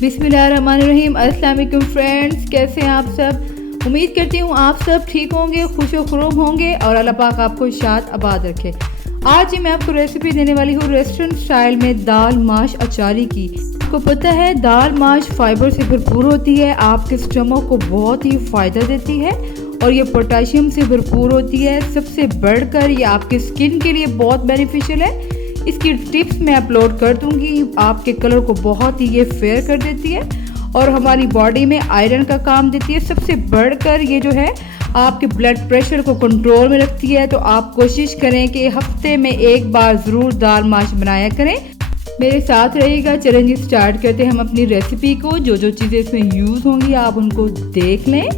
बिस्मिल्लाहिर्रहमानिर्रहीम। अस्सलाम वालेकुम फ्रेंड्स, कैसे हैं आप सब। उम्मीद करती हूँ आप सब ठीक होंगे, खुश व खुरूम होंगे और अल्लाह पाक आपको शाद आबाद रखे। आज ही मैं आपको रेसिपी देने वाली हूँ रेस्टोरेंट स्टाइल में दाल माश अचारी की। आपको पता है दाल माश फाइबर से भरपूर होती है, आपके स्टमक को बहुत ही फ़ायदा देती है और ये पोटेशियम से भरपूर होती है। सबसे बढ़कर ये आपके स्किन के लिए बहुत बेनिफिशियल है। इसकी टिप्स मैं अपलोड कर दूंगी। आपके कलर को बहुत ही ये फेयर कर देती है और हमारी बॉडी में आयरन का काम देती है। सबसे बढ़कर ये जो है आपके ब्लड प्रेशर को कंट्रोल में रखती है। तो आप कोशिश करें कि हफ्ते में एक बार ज़रूर दाल माश बनाया करें। मेरे साथ रहिएगा। चलें जी स्टार्ट करते हैं हम अपनी रेसिपी को। जो जो चीज़ें इसमें यूज़ होंगी आप उनको देख लें।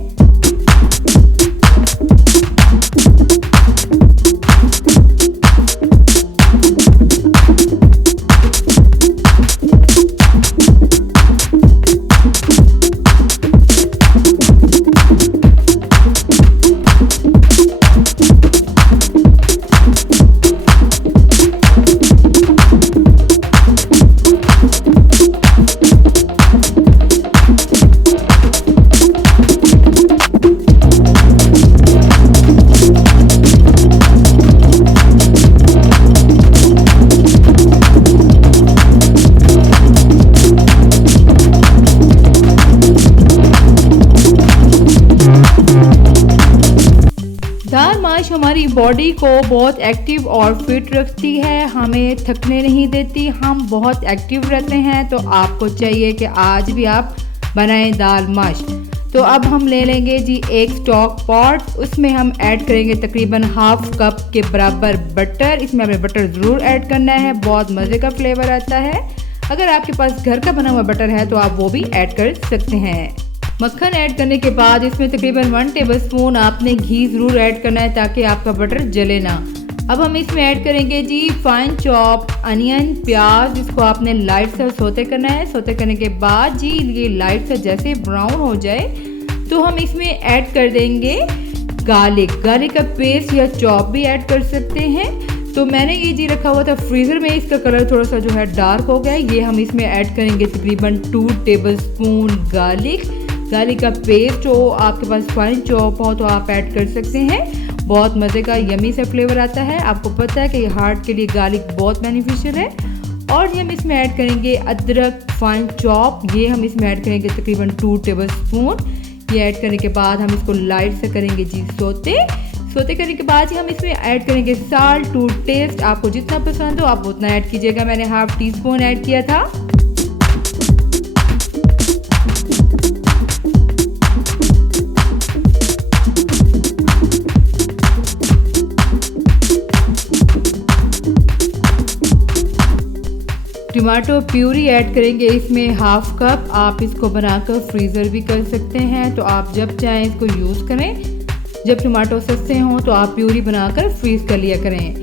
दाल माश हमारी बॉडी को बहुत एक्टिव और फिट रखती है, हमें थकने नहीं देती, हम बहुत एक्टिव रहते हैं। तो आपको चाहिए कि आज भी आप बनाएं दाल माश। तो अब हम ले लेंगे जी एक स्टॉक पॉट। उसमें हम ऐड करेंगे तकरीबन हाफ कप के बराबर बटर। इसमें हमें बटर ज़रूर ऐड करना है, बहुत मज़े का फ्लेवर आता है। अगर आपके पास घर का बना हुआ बटर है तो आप वो भी ऐड कर सकते हैं। मक्खन ऐड करने के बाद इसमें तकरीबन 1 टेबलस्पून आपने घी ज़रूर ऐड करना है ताकि आपका बटर जले ना। अब हम इसमें ऐड करेंगे जी फाइन चॉप अनियन, प्याज, जिसको आपने लाइट सा सोते करना है। सोते करने के बाद जी ये लाइट सा जैसे ब्राउन हो जाए तो हम इसमें ऐड कर देंगे गार्लिक का पेस्ट या चॉप भी ऐड कर सकते हैं। तो मैंने ये जी रखा हुआ था फ्रीज़र में, इसका कलर थोड़ा सा जो है डार्क हो गया। ये हम इसमें ऐड करेंगे तकरीबन 2 टेबलस्पून गार्लिक का पेस्ट हो। आपके पास फाइन चॉप हो तो आप ऐड कर सकते हैं। बहुत मज़े का यमी सा फ्लेवर आता है। आपको पता है कि हार्ट के लिए गार्लिक बहुत बेनिफिशियल है। और ये हम इसमें ऐड करेंगे अदरक फाइन चॉप। ये हम इसमें ऐड करेंगे तकरीबन 2 टेबलस्पून। ये ऐड करने के बाद हम इसको लाइट से करेंगे जी सोते करने के बाद ही हम इसमें ऐड करेंगे साल्ट टू टेस्ट। आपको जितना पसंद हो आप उतना ऐड कीजिएगा। मैंने हाफ टी स्पून ऐड किया था। टमाटो प्यूरी ऐड करेंगे इसमें हाफ कप। आप इसको बनाकर फ्रीज़र भी कर सकते हैं, तो आप जब चाहें इसको यूज़ करें। जब टमाटो सस्ते हों तो आप प्यूरी बनाकर फ्रीज़ कर लिया करें।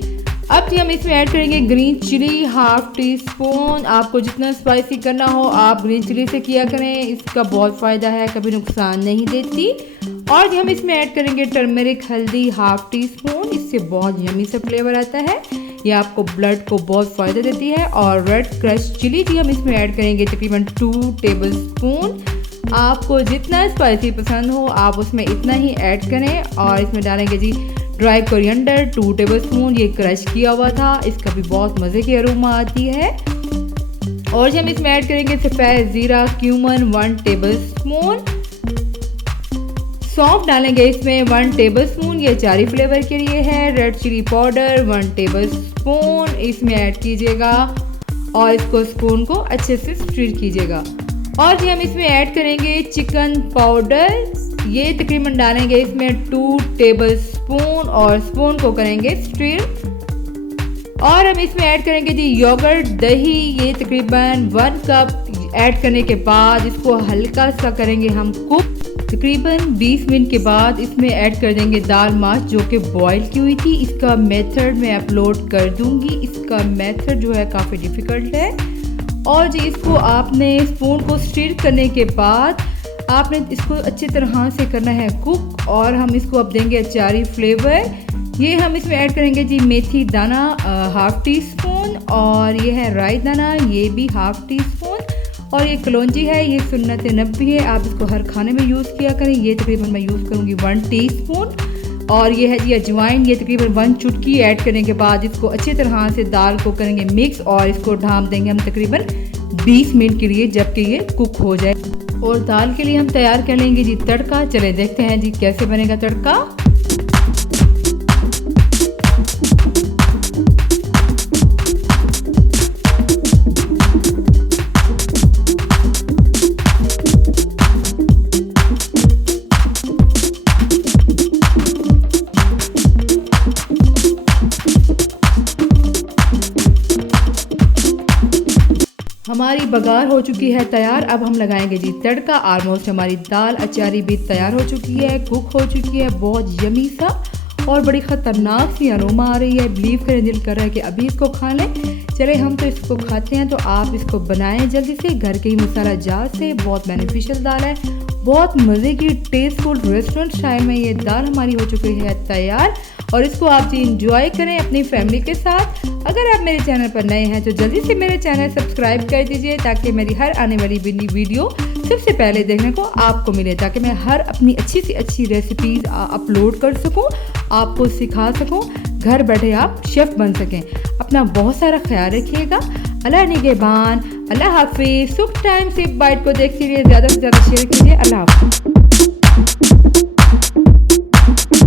अब जी हम इसमें ऐड करेंगे green chilli half teaspoon. आपको जितना स्पाइसी करना हो आप ग्रीन चिली से किया करें, इसका बहुत फ़ायदा है, कभी नुकसान नहीं देती। और जी हम इसमें ऐड करेंगे टर्मरिक हल्दी हाफ टी स्पून। इससे बहुत यमी सा फ्लेवर आता है, ये आपको ब्लड को बहुत फ़ायदा देती है। और रेड क्रश चिली भी हम इसमें ऐड करेंगे तकरीबन 2 टेबलस्पून। आपको जितना स्पाइसी पसंद हो आप उसमें इतना ही ऐड करें। और इसमें डालेंगे जी ड्राई कोरिएंडर 2 टेबलस्पून। ये क्रश किया हुआ था, इसका भी बहुत मज़े की अरोमा आती है। और हम इसमें ऐड करेंगे सफ़ेद ज़ीरा क्यूमन 1 टेबलस्पून। सौंफ डालेंगे इसमें 1 टेबलस्पून, ये अचारी फ्लेवर के लिए है। रेड चिली पाउडर 1 टेबलस्पून इसमें ऐड कीजिएगा और इसको स्पून को अच्छे से स्टीर कीजिएगा। और ये हम इसमें ऐड करेंगे चिकन पाउडर। ये तकरीबन डालेंगे इसमें 2 टेबलस्पून और स्पून को करेंगे स्टीर। और हम इसमें ऐड करेंगे जी योगर्ट दही। ये तकरीबन 1 कप ऐड करने के बाद इसको हल्का सा करेंगे हम कुक। तकरीबन 20 मिनट के बाद इसमें ऐड कर देंगे दाल माश जो कि बॉईल की हुई थी। इसका मेथड मैं अपलोड कर दूंगी। इसका मेथड जो है काफ़ी डिफ़िकल्ट है। और जी इसको आपने स्पून को स्टीर करने के बाद आपने इसको अच्छी तरह से करना है कुक। और हम इसको अब देंगे अचारी फ्लेवर। ये हम इसमें ऐड करेंगे जी मेथी दाना हाफ टी स्पून और ये है राई दाना, ये भी हाफ टी स्पून। और ये कलौंजी है, ये सुन्नत नबी है, आप इसको हर खाने में यूज़ किया करें। ये तकरीबन मैं यूज़ करूँगी 1 टीस्पून। और ये है जी अजवाइन, ये तकरीबन 1 चुटकी ऐड करने के बाद इसको अच्छी तरह से दाल को करेंगे मिक्स और इसको ढाँप देंगे हम तकरीबन 20 मिनट के लिए, जबकि ये कुक हो जाए। और दाल के लिए हम तैयार कर लेंगे जी तड़का। चले देखते हैं जी कैसे बनेगा तड़का। हमारी बघार हो चुकी है तैयार। अब हम लगाएंगे जी तड़का। ऑलमोस्ट हमारी दाल अचारी भी तैयार हो चुकी है, कुक हो चुकी है, बहुत यमी सा और बड़ी ख़तरनाक सी अरोमा आ रही है। बिलीव करें, दिल कर रहा है कि अभी इसको खा लें। चले हम तो इसको खाते हैं, तो आप इसको बनाएं जल्दी से घर के ही मसाला जार से। बहुत बेनिफिशियल दाल है, बहुत मज़े की टेस्टफुल रेस्टोरेंट स्टाइल में ये दाल हमारी हो चुकी है तैयार। और इसको आप जी इंजॉय करें अपनी फैमिली के साथ। अगर आप मेरे चैनल पर नए हैं तो जल्दी से मेरे चैनल सब्सक्राइब कर दीजिए, ताकि मेरी हर आने वाली वीडियो सबसे पहले देखने को आपको मिले, ताकि मैं हर अपनी अच्छी से अच्छी रेसिपीज़ अपलोड कर सकूं, आपको सिखा सकूं, घर बैठे आप शेफ़ बन सकें। अपना बहुत सारा ख्याल रखिएगा। अल्लाह निगहबान, अल्लाह हाफिज़। सुख टाइम से बाइट को देखते रहिए, ज़्यादा से ज़्यादा शेयर कीजिए। अल्लाह हाफिज़।